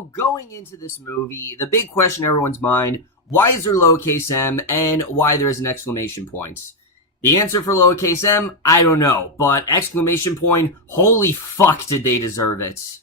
Going into this movie, the big question in everyone's mind, why is there lowercase m and why there is an exclamation point? The answer for lowercase m, I don't know, but exclamation point, holy fuck did they deserve it.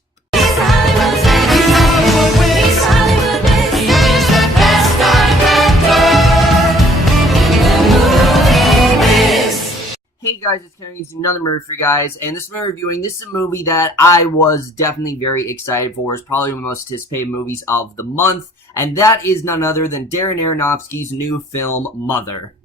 Hey guys, it's Karen using another movie for you guys, and this movie reviewing, this is a movie that I was definitely very excited for. It's probably one of the most anticipated movies of the month, and that is none other than Darren Aronofsky's new film, Mother.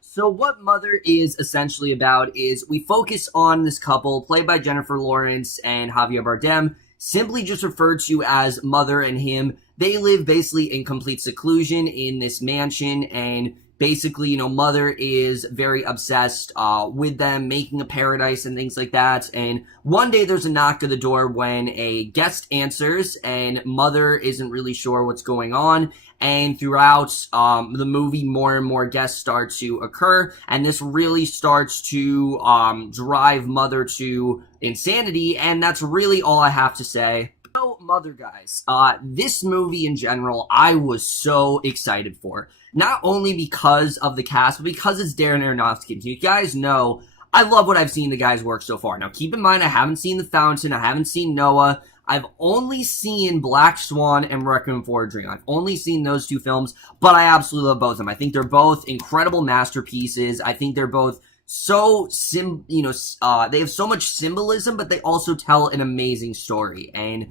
So what Mother is essentially about is we focus on this couple, played by Jennifer Lawrence and Javier Bardem, simply just referred to as Mother and him. They live basically in complete seclusion in this mansion, and basically, Mother is very obsessed with them making a paradise and things like that. And one day there's a knock at the door when a guest answers, and Mother isn't really sure what's going on. And throughout the movie, more and more guests start to occur, and this really starts to drive Mother to insanity, and that's really all I have to say. So, Mother, guys, this movie in general, I was so excited for. Not only because of the cast, but because it's Darren Aronofsky. You guys know, I love what I've seen the guy's work so far. Now, keep in mind, I haven't seen The Fountain, I haven't seen Noah, I've only seen Black Swan and Requiem for a Dream. I've only seen those two films, but I absolutely love both of them. I think they're both incredible masterpieces. I think they're both so they have so much symbolism, but they also tell an amazing story. And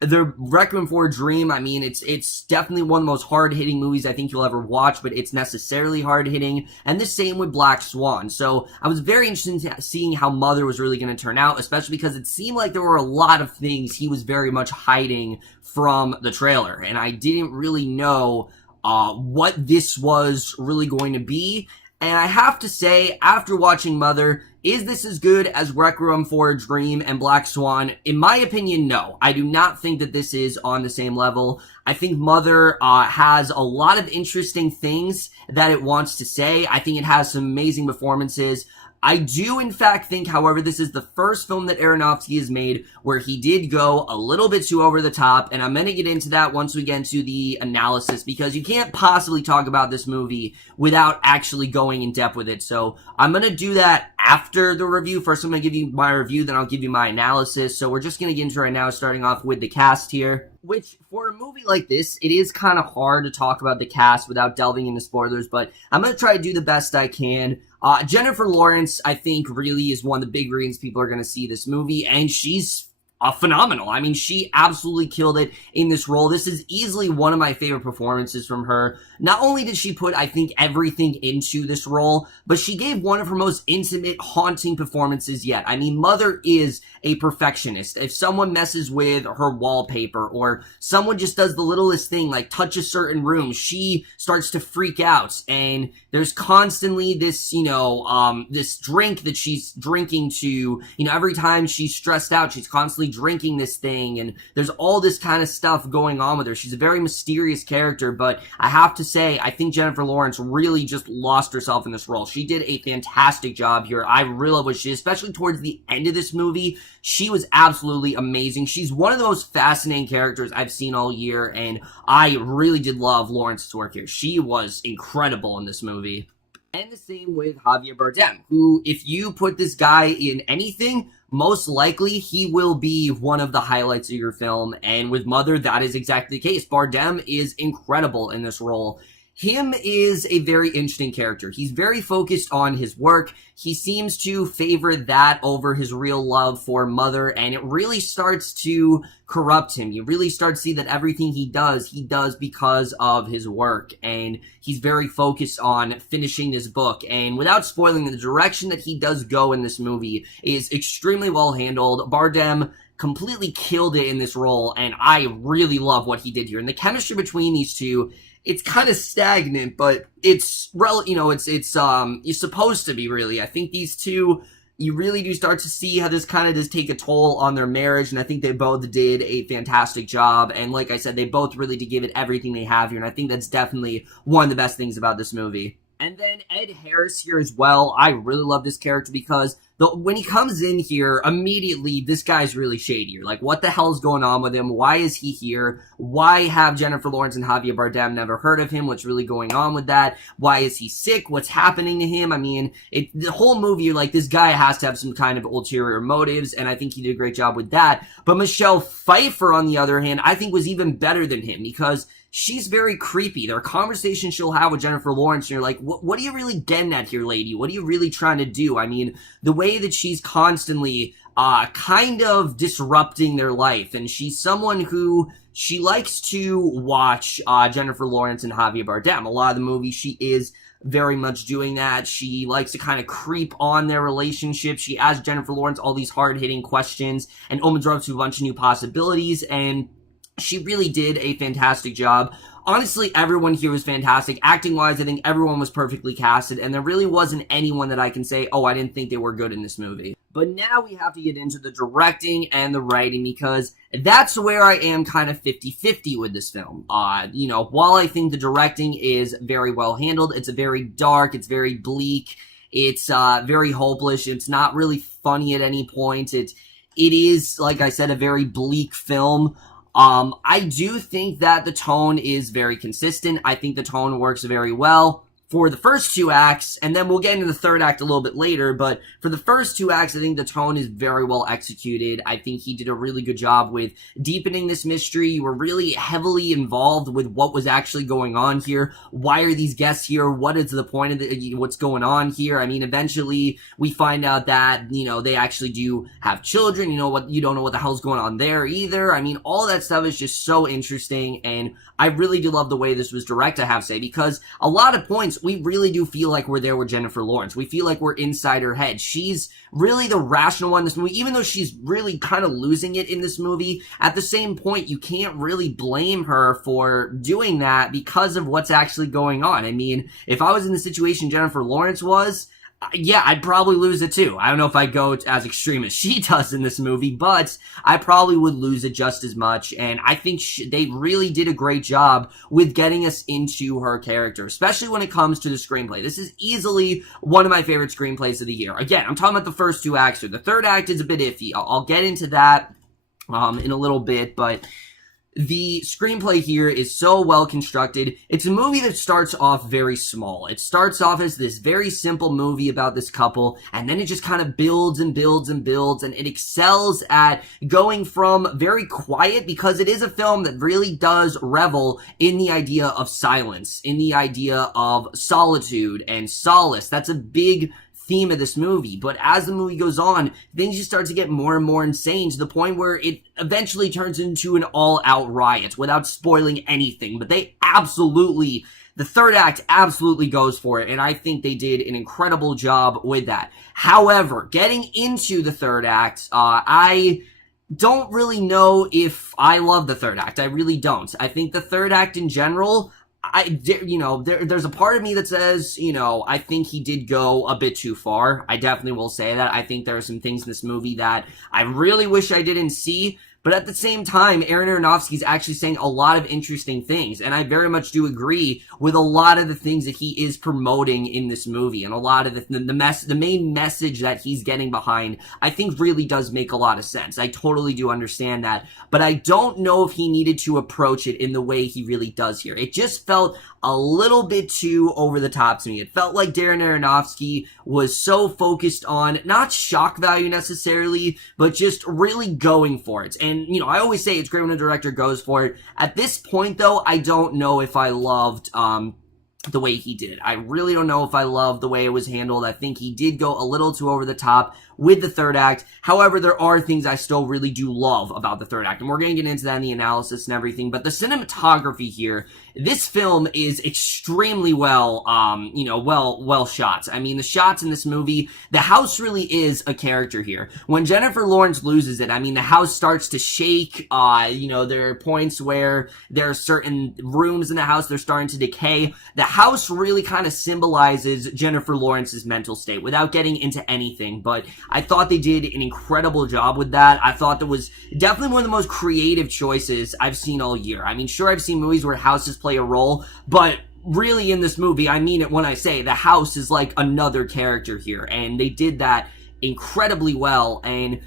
the Requiem for a Dream, I mean, it's definitely one of the most hard-hitting movies I think you'll ever watch, but it's necessarily hard-hitting, and the same with Black Swan. So I was very interested in seeing how Mother was really going to turn out, especially because it seemed like there were a lot of things he was very much hiding from the trailer, and I didn't really know what this was really going to be. And I have to say, after watching Mother, is this as good as Requiem for a Dream and Black Swan? In my opinion, no. I do not think that this is on the same level. I think Mother has a lot of interesting things that it wants to say. I think it has some amazing performances. I do, in fact, think, however, this is the first film that Aronofsky has made where he did go a little bit too over the top, and I'm going to get into that once we get into the analysis, because you can't possibly talk about this movie without actually going in depth with it. So I'm going to do that after the review. First, I'm going to give you my review, then I'll give you my analysis. So we're just going to get into it right now, starting off with the cast here. Which, for a movie like this, it is kind of hard to talk about the cast without delving into spoilers, but I'm going to try to do the best I can. Jennifer Lawrence, I think, really is one of the big reasons people are going to see this movie, and she's phenomenal. I mean, she absolutely killed it in this role. This is easily one of my favorite performances from her. Not only did she put, I think, everything into this role, but she gave one of her most intimate, haunting performances yet. I mean, Mother is a perfectionist. If someone messes with her wallpaper, or someone just does the littlest thing, like touch a certain room, she starts to freak out. And there's constantly this, this drink that she's drinking to, every time she's stressed out, she's constantly drinking this thing, and there's all this kind of stuff going on with her. She's a very mysterious character, but I have to say, I think Jennifer Lawrence really just lost herself in this role. She did a fantastic job here. I really love what she did, especially towards the end of this movie. She was absolutely amazing. She's one of the most fascinating characters I've seen all year, and I really did love Lawrence's work here. She was incredible in this movie. And the same with Javier Bardem, who, if you put this guy in anything, most likely he will be one of the highlights of your film. And with Mother, that is exactly the case. Bardem is incredible in this role. Him is a very interesting character. He's very focused on his work. He seems to favor that over his real love for Mother, and it really starts to corrupt him. You really start to see that everything he does because of his work, and he's very focused on finishing this book. And without spoiling, the direction that he does go in this movie is extremely well handled. Bardem completely killed it in this role, and I really love what he did here. And the chemistry between these two, it's kind of stagnant, but it's supposed to be, really. I think these two, you really do start to see how this kind of does take a toll on their marriage, and I think they both did a fantastic job. And like I said, they both really did give it everything they have here, and I think that's definitely one of the best things about this movie. And then Ed Harris here as well. I really love this character because when he comes in here, immediately, this guy's really shady. You're like, what the hell's going on with him? Why is he here? Why have Jennifer Lawrence and Javier Bardem never heard of him? What's really going on with that? Why is he sick? What's happening to him? I mean, the whole movie, you're like, this guy has to have some kind of ulterior motives, and I think he did a great job with that. But Michelle Pfeiffer, on the other hand, I think was even better than him because she's very creepy. There are conversations she'll have with Jennifer Lawrence, and you're like, what are you really getting at here, lady? What are you really trying to do? I mean, the way that she's constantly kind of disrupting their life, and she's someone who she likes to watch Jennifer Lawrence and Javier Bardem. A lot of the movies, she is very much doing that. She likes to kind of creep on their relationship. She asks Jennifer Lawrence all these hard-hitting questions and opens her up to a bunch of new possibilities, and she really did a fantastic job. Honestly, everyone here was fantastic. Acting-wise, I think everyone was perfectly casted, and there really wasn't anyone that I can say, oh, I didn't think they were good in this movie. But now we have to get into the directing and the writing, because that's where I am kind of 50-50 with this film. While I think the directing is very well handled, it's very dark, it's very bleak, it's very hopeless, it's not really funny at any point. It is, like I said, a very bleak film. I do think that the tone is very consistent. I think the tone works very well for the first two acts, and then we'll get into the third act a little bit later, but for the first two acts, I think the tone is very well executed. I think he did a really good job with deepening this mystery. You were really heavily involved with what was actually going on here. Why are these guests here? What is the point of what's going on here? I mean, eventually, we find out that, they actually do have children. You don't know what the hell's going on there either. I mean, all that stuff is just so interesting, and I really do love the way this was directed, I have to say, because a lot of points, we really do feel like we're there with Jennifer Lawrence. We feel like we're inside her head. She's really the rational one in this movie, even though she's really kind of losing it in this movie. At the same point, you can't really blame her for doing that because of what's actually going on. I mean, if I was in the situation Jennifer Lawrence was, yeah, I'd probably lose it too. I don't know if I'd go as extreme as she does in this movie, but I probably would lose it just as much, and I think they really did a great job with getting us into her character, especially when it comes to the screenplay. This is easily one of my favorite screenplays of the year. Again, I'm talking about the first two acts here. The third act is a bit iffy. I'll get into that in a little bit, but the screenplay here is so well constructed. It's a movie that starts off very small. It starts off as this very simple movie about this couple, and then it just kind of builds and builds and builds, and it excels at going from very quiet, because it is a film that really does revel in the idea of silence, in the idea of solitude and solace. That's a big theme of this movie, but as the movie goes on, things just start to get more and more insane to the point where it eventually turns into an all-out riot without spoiling anything. But the third act absolutely goes for it, and I think they did an incredible job with that. However, getting into the third act, I don't really know if I love the third act. I really don't. I think the third act in general, there's a part of me that says, I think he did go a bit too far. I definitely will say that. I think there are some things in this movie that I really wish I didn't see. But at the same time, Aaron Aronofsky is actually saying a lot of interesting things, and I very much do agree with a lot of the things that he is promoting in this movie, and a lot of the main message that he's getting behind, I think really does make a lot of sense. I totally do understand that, but I don't know if he needed to approach it in the way he really does here. It just felt a little bit too over the top to me. It felt like Darren Aronofsky was so focused on not shock value necessarily, but just really going for it. And, I always say it's great when a director goes for it. At this point, though, I don't know if I loved the way he did. I really don't know if I loved the way it was handled. I think he did go a little too over the top with the third act. However, there are things I still really do love about the third act, and we're going to get into that in the analysis and everything. But the cinematography here, this film is extremely well shot. I mean, the shots in this movie, the house really is a character here. When Jennifer Lawrence loses it, I mean, the house starts to shake. There are points where there are certain rooms in the house, they're starting to decay. The house really kind of symbolizes Jennifer Lawrence's mental state without getting into anything, but I thought they did an incredible job with that. I thought that was definitely one of the most creative choices I've seen all year. I mean, sure, I've seen movies where houses play a role, but really in this movie, I mean it when I say the house is like another character here, and they did that incredibly well. And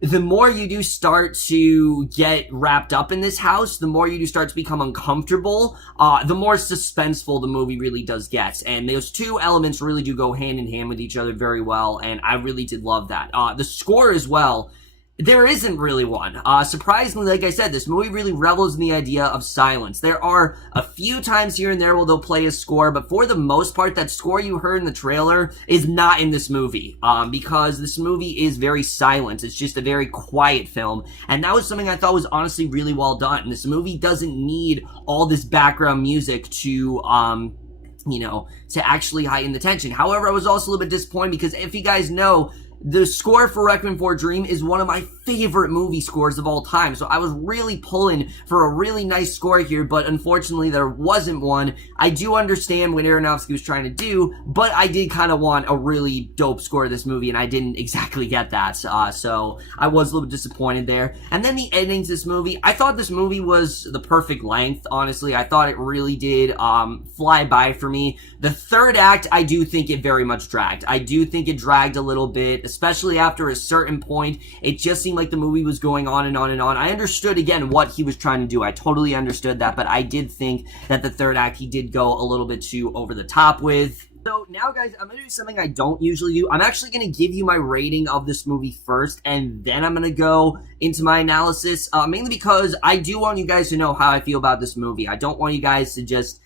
the more you do start to get wrapped up in this house, the more you do start to become uncomfortable, the more suspenseful the movie really does get. And those two elements really do go hand in hand with each other very well, and I really did love that. The score as well, there isn't really one. Surprisingly, like I said, this movie really revels in the idea of silence. There are a few times here and there where they'll play a score, but for the most part, that score you heard in the trailer is not in this movie, because this movie is very silent. It's just a very quiet film, and that was something I thought was honestly really well done. This movie doesn't need all this background music to to actually heighten the tension. However, I was also a little bit disappointed because if you guys know, the score for Requiem for a Dream is one of my favorite movie scores of all time, so I was really pulling for a really nice score here, but unfortunately there wasn't one. I do understand what Aronofsky was trying to do, but I did kind of want a really dope score of this movie, and I didn't exactly get that, so I was a little bit disappointed there. And then the ending to this movie, I thought this movie was the perfect length, honestly. I thought it really did fly by for me. The third act, I do think it very much dragged. I do think it dragged a little bit, especially after a certain point. It just seemed like the movie was going on and on and on. I understood, again, what he was trying to do. I totally understood that, but I did think that the third act he did go a little bit too over the top with. So now, guys, I'm going to do something I don't usually do. I'm actually going to give you my rating of this movie first, and then I'm going to go into my analysis, mainly because I do want you guys to know how I feel about this movie. I don't want you guys to just,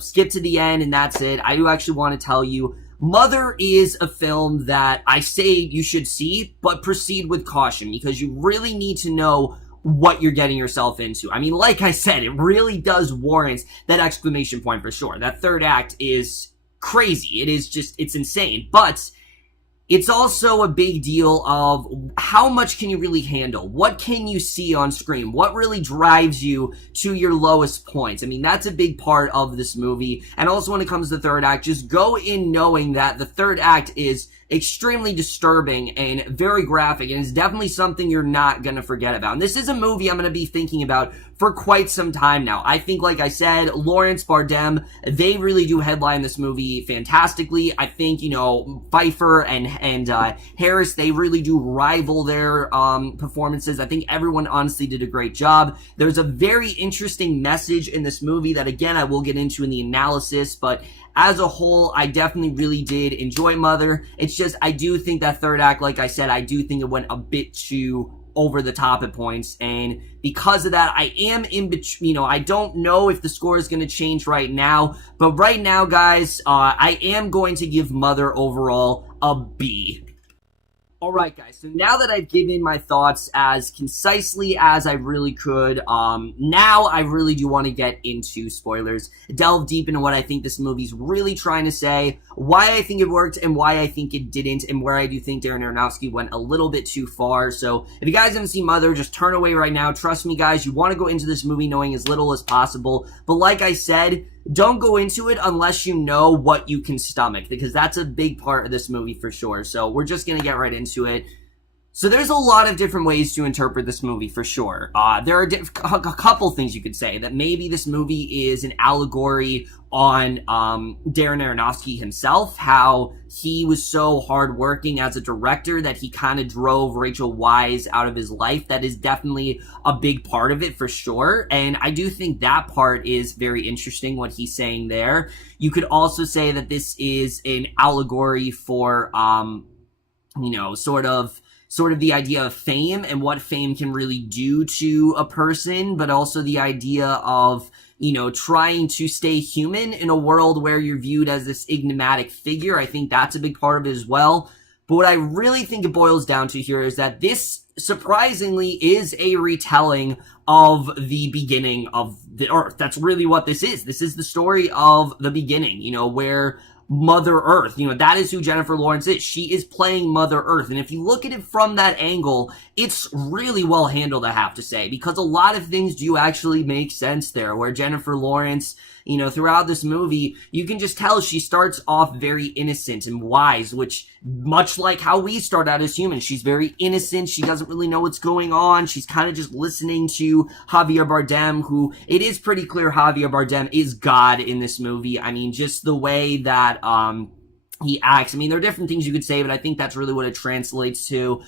skip to the end and that's it. I do actually want to tell you, Mother is a film that I say you should see, but proceed with caution, because you really need to know what you're getting yourself into. I mean, like I said, it really does warrant that exclamation point for sure. That third act is crazy. It is just, it's insane. But it's also a big deal of how much can you really handle? What can you see on screen? What really drives you to your lowest points? I mean, that's a big part of this movie. And also when it comes to the third act, just go in knowing that the third act is extremely disturbing and very graphic, and it's definitely something you're not going to forget about. And this is a movie I'm going to be thinking about for quite some time now. I think, like I said, Lawrence, Bardem, they really do headline this movie fantastically. I think, Pfeiffer and Harris, they really do rival their performances. I think everyone honestly did a great job. There's a very interesting message in this movie that, again, I will get into in the analysis, but as a whole, I definitely really did enjoy Mother. It's just, I do think that third act, like I said, I do think it went a bit too over the top at points, and because of that, I am in between. I don't know if the score is going to change right now, but right now, guys, I am going to give Mother overall a B. Alright, guys, so now that I've given my thoughts as concisely as I really could, now I really do want to get into spoilers, delve deep into what I think this movie's really trying to say, why I think it worked and why I think it didn't, and where I do think Darren Aronofsky went a little bit too far. So if you guys haven't seen Mother, just turn away right now. Trust me, guys, you want to go into this movie knowing as little as possible, but like I said, don't go into it unless you know what you can stomach, because that's a big part of this movie for sure. So we're just going to get right into it. So there's a lot of different ways to interpret this movie for sure. There are a couple things you could say, that maybe this movie is an allegory on Darren Aronofsky himself, how he was so hardworking as a director that he kind of drove Rachel Weisz out of his life. That is definitely a big part of it for sure, and I do think that part is very interesting, what he's saying there. You could also say that this is an allegory for, sort of the idea of fame and what fame can really do to a person, but also the idea of, trying to stay human in a world where you're viewed as this enigmatic figure. I think that's a big part of it as well. But what I really think it boils down to here is that this, surprisingly, is a retelling of the beginning of the Earth. That's really what this is. This is the story of the beginning, where Mother Earth, that is who Jennifer Lawrence is. She is playing Mother Earth. And if you look at it from that angle, it's really well handled, I have to say, because a lot of things do actually make sense there, where Jennifer Lawrence, throughout this movie, you can just tell she starts off very innocent and wise, which, much like how we start out as humans, she's very innocent. She doesn't really know what's going on. She's kind of just listening to Javier Bardem, who, it is pretty clear Javier Bardem is God in this movie. I mean, just the way that, he acts. I mean, there are different things you could say, but I think that's really what it translates to.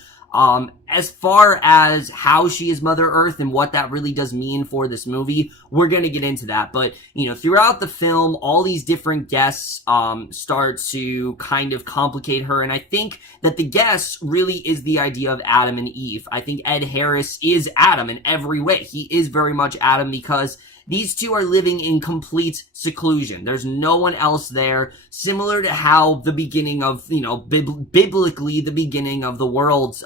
As far as how she is Mother Earth and what that really does mean for this movie, we're gonna get into that. But, throughout the film, all these different guests, start to kind of complicate her. And I think that the guess really is the idea of Adam and Eve. I think Ed Harris is Adam in every way. He is very much Adam because these two are living in complete seclusion. There's no one else there, similar to how the beginning of, biblically, the beginning of the world,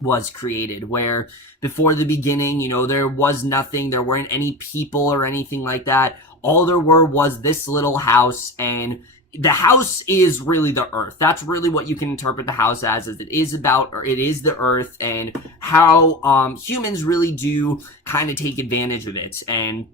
was created, where before the beginning, there was nothing, there weren't any people or anything like that. All there was this little house, and the house is really the earth. That's really what you can interpret the house as, is it is the earth, and how humans really do kind of take advantage of it. And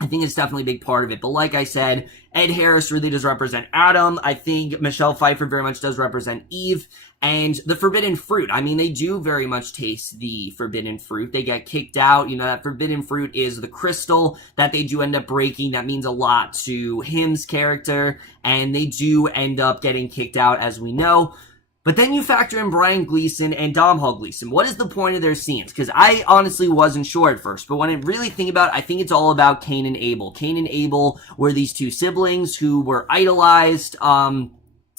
I think it's definitely a big part of it. But like I said, Ed Harris really does represent Adam. I think Michelle Pfeiffer very much does represent Eve. And the forbidden fruit. I mean, they do very much taste the forbidden fruit. They get kicked out. That forbidden fruit is the crystal that they do end up breaking. That means a lot to him's character. And they do end up getting kicked out, as we know. But then you factor in Brian Gleason and Domhnall Gleeson. What is the point of their scenes? Because I honestly wasn't sure at first. But when I really think about it, I think it's all about Cain and Abel. Cain and Abel were these two siblings who were idolized,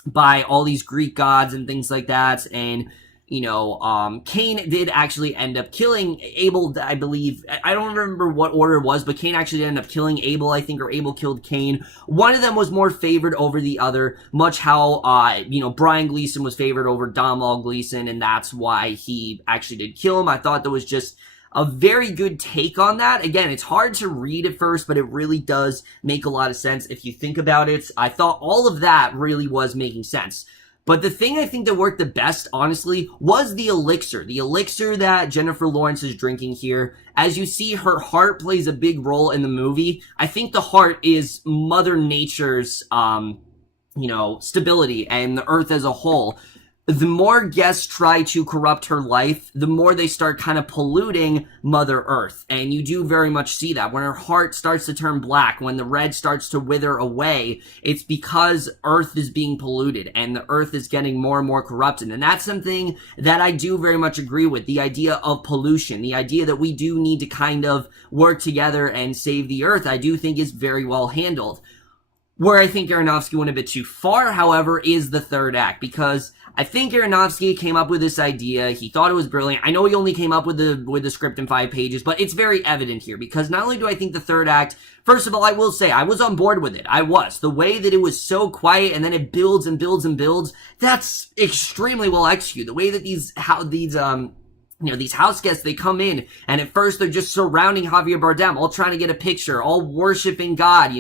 by all these Greek gods and things like that. And, Cain did actually end up killing Abel, I believe. I don't remember what order it was, but Cain actually ended up killing Abel, I think, or Abel killed Cain. One of them was more favored over the other, much how, Brian Gleason was favored over Domhnall Gleeson, and that's why he actually did kill him. I thought that was just a very good take on that. Again, it's hard to read at first, but it really does make a lot of sense if you think about it. I thought all of that really was making sense. But the thing I think that worked the best, honestly, was the elixir. The elixir that Jennifer Lawrence is drinking here. As you see, her heart plays a big role in the movie. I think the heart is Mother Nature's, stability and the earth as a whole. The more guests try to corrupt her life, the more they start kind of polluting Mother Earth. And you do very much see that. When her heart starts to turn black, when the red starts to wither away, it's because Earth is being polluted and the Earth is getting more and more corrupted. And that's something that I do very much agree with. The idea of pollution, the idea that we do need to kind of work together and save the Earth, I do think is very well handled. Where I think Aronofsky went a bit too far, however, is the third act, because I think Aronofsky came up with this idea. He thought it was brilliant. I know he only came up with the script in 5 pages, but it's very evident here, because not only do I think the third act, first of all, I will say, I was on board with it. I was. The way that it was so quiet, and then it builds and builds and builds, that's extremely well executed. The way that these house guests, they come in, and at first they're just surrounding Javier Bardem, all trying to get a picture, all worshiping God,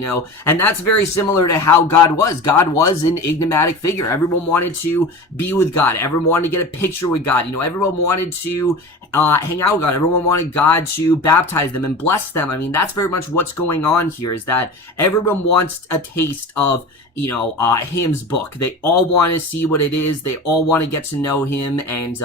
and that's very similar to how God was. God was an enigmatic figure. Everyone wanted to be with God. Everyone wanted to get a picture with God. Everyone wanted to hang out with God. Everyone wanted God to baptize them and bless them. I mean, that's very much what's going on here, is that everyone wants a taste of, him's book. They all want to see what it is. They all want to get to know him, and,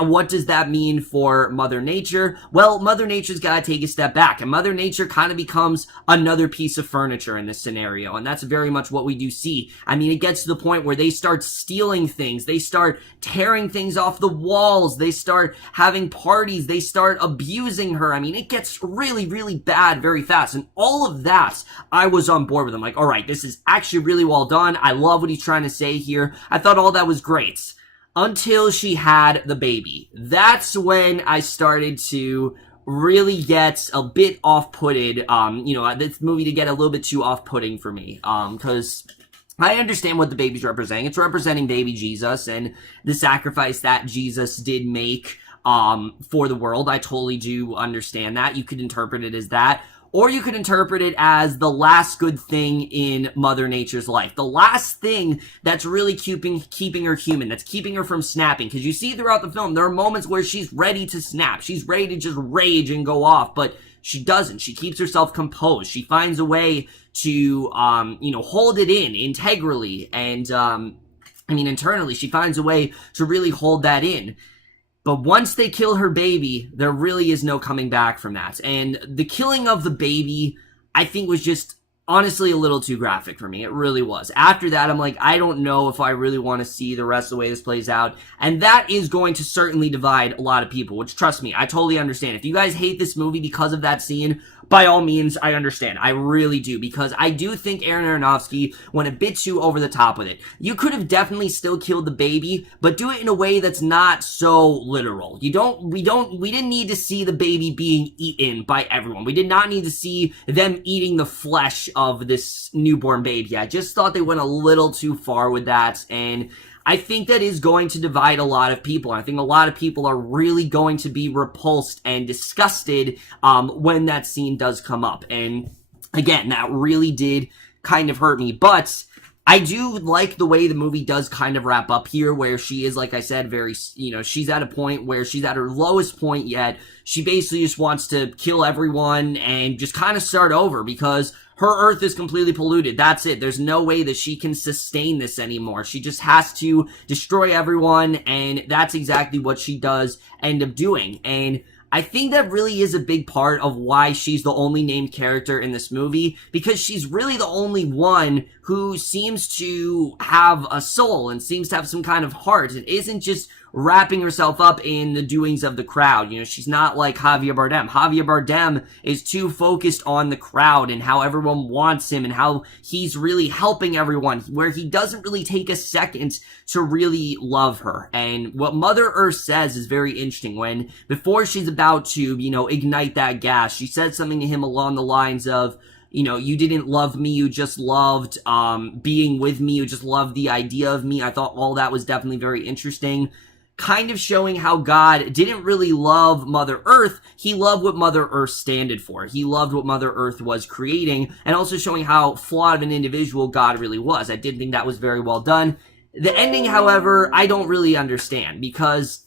what does that mean for Mother Nature? Well, Mother Nature's got to take a step back, and Mother Nature kind of becomes another piece of furniture in this scenario, and that's very much what we do see. I mean, it gets to the point where they start stealing things, they start tearing things off the walls, they start having parties, they start abusing her. I mean, it gets really, really bad very fast, and all of that, I was on board with. I'm like, all right, this is actually really well done. I love what he's trying to say here. I thought all that was great. Until she had the baby. That's when I started to really get a bit off-putted, this movie to get a little bit too off-putting for me, because I understand what the baby's representing. It's representing baby Jesus and the sacrifice that Jesus did make, for the world. I totally do understand that. You could interpret it as that. Or you could interpret it as the last good thing in Mother Nature's life. The last thing that's really keeping her human, that's keeping her from snapping. Because you see throughout the film, there are moments where she's ready to snap. She's ready to just rage and go off. But she doesn't. She keeps herself composed. She finds a way to, hold it in integrally and, internally. She finds a way to really hold that in. But once they kill her baby, there really is no coming back from that. And the killing of the baby, I think, was just honestly a little too graphic for me. It really was. After that, I'm like, I don't know if I really want to see the rest of the way this plays out. And that is going to certainly divide a lot of people, which, trust me, I totally understand. If you guys hate this movie because of that scene, by all means, I understand. I really do, because I do think Aaron Aronofsky went a bit too over the top with it. You could have definitely still killed the baby, but do it in a way that's not so literal. We didn't need to see the baby being eaten by everyone. We did not need to see them eating the flesh of this newborn baby. I just thought they went a little too far with that, and I think that is going to divide a lot of people. I think a lot of people are really going to be repulsed and disgusted when that scene does come up. And again, that really did kind of hurt me. But I do like the way the movie does kind of wrap up here, where she is, like I said, very, she's at a point where she's at her lowest point yet. She basically just wants to kill everyone and just kind of start over, because her Earth is completely polluted. That's it. There's no way that she can sustain this anymore. She just has to destroy everyone, and that's exactly what she does end up doing. And I think that really is a big part of why she's the only named character in this movie, because she's really the only one who seems to have a soul and seems to have some kind of heart and isn't just wrapping herself up in the doings of the crowd. She's not like Javier Bardem. Javier Bardem is too focused on the crowd and how everyone wants him and how he's really helping everyone, where he doesn't really take a second to really love her. And what Mother Earth says is very interesting. When, before she's about to, ignite that gas, she said something to him along the lines of, you didn't love me, you just loved being with me, you just loved the idea of me. I thought all that was definitely very interesting. Kind of showing how God didn't really love Mother Earth. He loved what Mother Earth standed for. He loved what Mother Earth was creating, and also showing how flawed of an individual God really was. I did think that was very well done. The ending, however, I don't really understand, because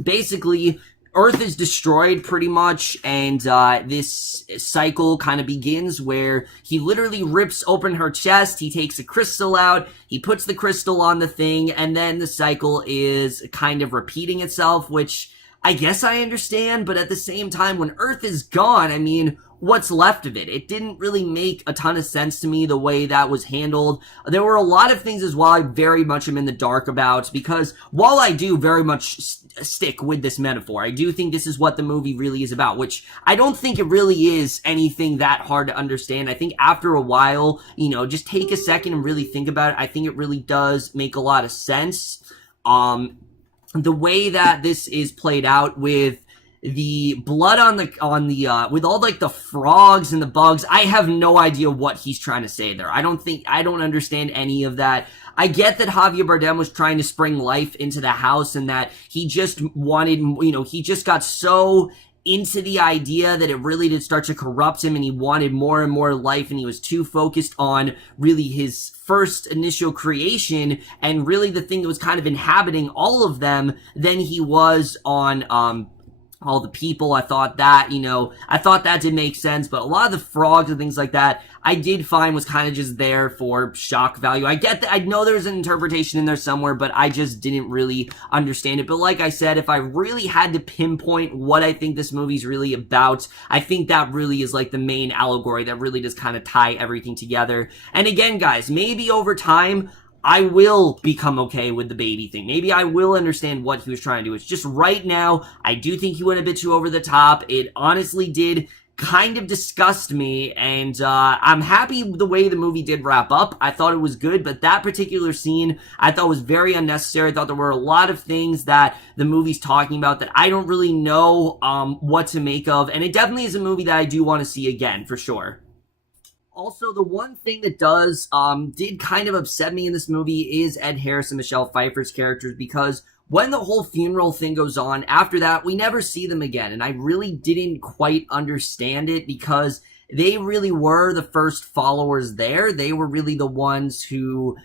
basically Earth is destroyed pretty much, and this cycle kind of begins where he literally rips open her chest, he takes a crystal out, he puts the crystal on the thing, and then the cycle is kind of repeating itself, which I guess I understand, but at the same time, when Earth is gone, what's left of it? It didn't really make a ton of sense to me, the way that was handled. There were a lot of things as well I very much am in the dark about, because while I do very much stick with this metaphor, I do think this is what the movie really is about, which I don't think it really is anything that hard to understand. I think after a while, just take a second and really think about it. I think it really does make a lot of sense. The way that this is played out with the blood on the with all like the frogs and the bugs, I have no idea what he's trying to say there. I don't understand any of that. I get that Javier Bardem was trying to spring life into the house, and that he just wanted, he just got so into the idea that it really did start to corrupt him, and he wanted more and more life, and he was too focused on really his first initial creation and really the thing that was kind of inhabiting all of them than he was on all the people. I thought that did make sense, but a lot of the frogs and things like that, I did find was kind of just there for shock value. I get that. I know there's an interpretation in there somewhere, but I just didn't really understand it. But like I said, if I really had to pinpoint what I think this movie's really about, I think that really is like the main allegory that really does kind of tie everything together. And again, guys, maybe over time, I will become okay with the baby thing. Maybe I will understand what he was trying to do. It's just right now, I do think he went a bit too over the top. It honestly did kind of disgust me, and I'm happy with the way the movie did wrap up. I thought it was good, but that particular scene I thought was very unnecessary. I thought there were a lot of things that the movie's talking about that I don't really know what to make of, and it definitely is a movie that I do want to see again, for sure. Also, the one thing that did kind of upset me in this movie is Ed Harris and Michelle Pfeiffer's characters, because when the whole funeral thing goes on, after that, we never see them again, and I really didn't quite understand it, because they really were the first followers there. They were really the ones who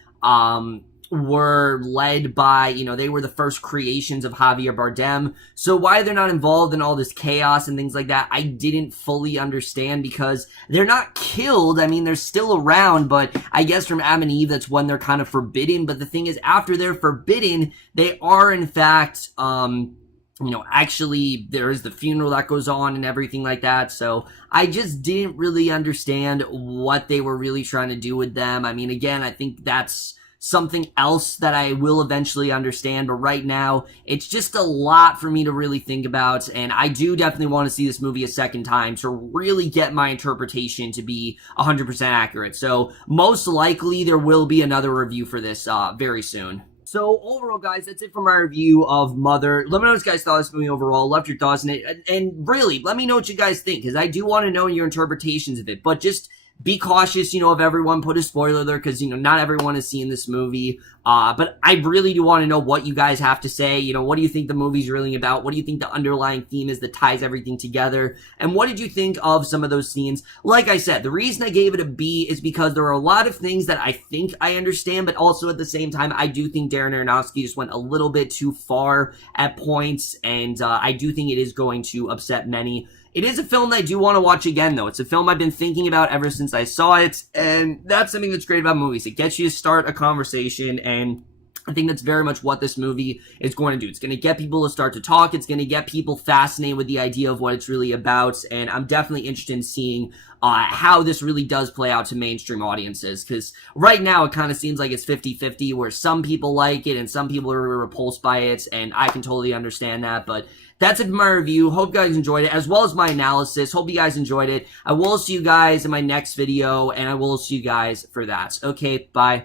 were led by, you know, they were the first creations of Javier Bardem. So why they're not involved in all this chaos and things like that, I didn't fully understand, because they're not killed. I mean, they're still around, but I guess from Adam and Eve, that's when they're kind of forbidden. But the thing is, after they're forbidden, they are in fact, you know, actually there is the funeral that goes on and everything like that. So I just didn't really understand what they were really trying to do with them. I mean, again, I think that's something else that I will eventually understand, but right now it's just a lot for me to really think about, and I do definitely want to see this movie a second time to really get my interpretation to be 100% accurate. So most likely there will be another review for this very soon. So overall, guys, that's it for my review of Mother. Let me know what you guys thought of this movie overall. Loved your thoughts on it. And really, let me know what you guys think, because I do want to know your interpretations of it. But just be cautious, you know, of everyone. Put a spoiler there, because, you know, not everyone has seen this movie. But I really do want to know what you guys have to say. You know, what do you think the movie's really about? What do you think the underlying theme is that ties everything together? And what did you think of some of those scenes? Like I said, the reason I gave it a B is because there are a lot of things that I think I understand, but also at the same time, I do think Darren Aronofsky just went a little bit too far at points, and I do think it is going to upset many. It is a film that I do want to watch again, though. It's a film I've been thinking about ever since I saw it, and that's something that's great about movies. It gets you to start a conversation, and I think that's very much what this movie is going to do. It's going to get people to start to talk. It's going to get people fascinated with the idea of what it's really about, and I'm definitely interested in seeing how this really does play out to mainstream audiences, because right now it kind of seems like it's 50-50, where some people like it and some people are repulsed by it, and I can totally understand that, but that's it for my review. Hope you guys enjoyed it, as well as my analysis. Hope you guys enjoyed it. I will see you guys in my next video, and I will see you guys for that. Okay, bye.